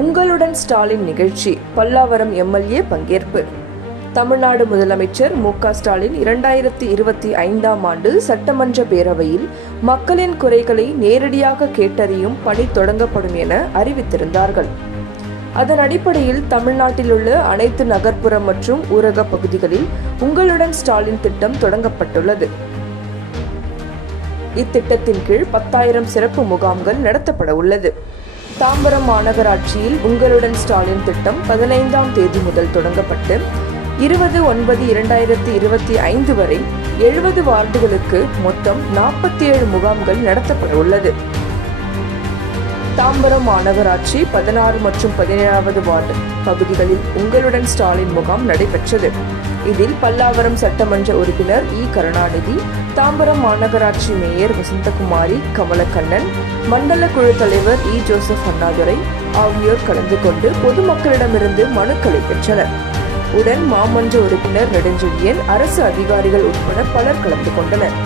உங்களுடன் ஸ்டாலின் நிகழ்ச்சி பல்லாவரம் எம்எல்ஏ பங்கேற்பு. தமிழ்நாடு முதலமைச்சர் மு.க. ஸ்டாலின் 2025ஆம் ஆண்டு சட்டமன்ற பேரவையில் மக்களின் குறைகளை நேரடியாக கேட்டறியும் பணி தொடங்கப்படும் என அறிவித்திருந்தார்கள். அதன் அடிப்படையில் தமிழ்நாட்டில் உள்ள அனைத்து நகர்ப்புற மற்றும் ஊரக பகுதிகளில் உங்களுடன் ஸ்டாலின் திட்டம் தொடங்கப்பட்டுள்ளது. இத்திட்டத்தின் கீழ் 10,000 சிறப்பு முகாம்கள் நடத்தப்பட உள்ளது. தாம்பரம் மாநகராட்சியில் உங்களுடன் ஸ்டாலின் திட்டம் 15ஆம் தேதி முதல் தொடங்கப்பட்டு 20/9/2025 வரை 70 வார்டுகளுக்கு மொத்தம் 47 முகாம்கள் நடத்தப்பட உள்ளது. தாம்பரம் மாநகராட்சி 16 மற்றும் 17வது வார்டு பகுதிகளில் உங்களுடன் ஸ்டாலின் முகாம் நடைபெற்றது. இதில் பல்லாவரம் சட்டமன்ற உறுப்பினர் இ. கருணாநிதி, தாம்பரம் மாநகராட்சி மேயர் வசந்தகுமாரி கமலக்கண்ணன், மண்டல குழு தலைவர் இ. ஜோசப் அண்ணாதுரை ஆகியோர் கலந்து கொண்டு பொதுமக்களிடமிருந்து மனுக்களை பெற்றனர். உடன் மாமன்ற உறுப்பினர் நெடுஞ்செழியன், அரசு அதிகாரிகள் உட்பட பலர் கலந்து கொண்டனர்.